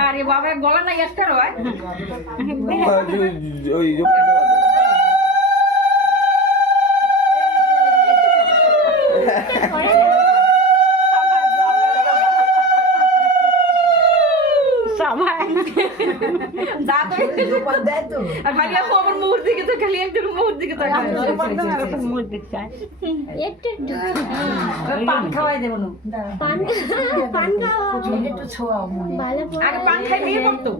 আরে বাবা গলা না একটা রয় পান খাওয়াই দেবো পান খাই বিয়ে করতো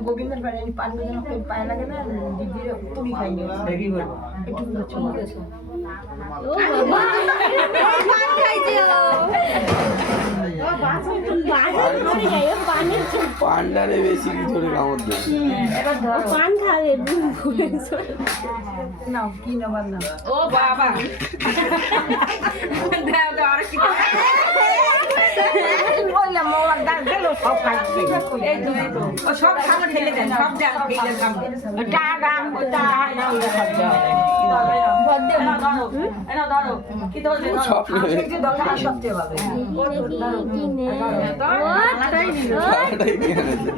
গোবিন্দের বাড়ি পান পায়ে লাগে না দিদির তুমি খাইনি পান্ডারে বেশি কি ধরে কামড় দেয় পান খাবে নাও কি নেবার না ও বাবা আর কি বললাম মোবাইল দাঁড় গেল সব খাচ্ছি এই তো ও সব খাবার ঢেলে দেন সব জায়গা ফেলে খাবো টাকা সব নেবে সবচেয়ে ভালো টাকাটাই নিয়ে এনেছে।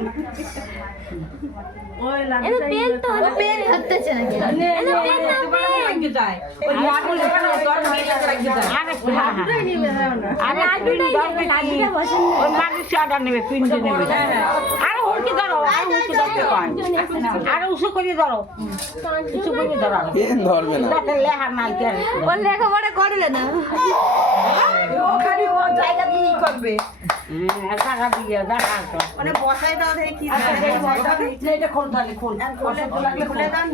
পেন তো পেন ধরতেছে নাকি পেন ধরবে না ওর লেখাপড়া করবে না জায়গা দিয়ে করবে টাকা দিয়ে মানে বসাই দাও দেখি এটা খোল তাহলে খোল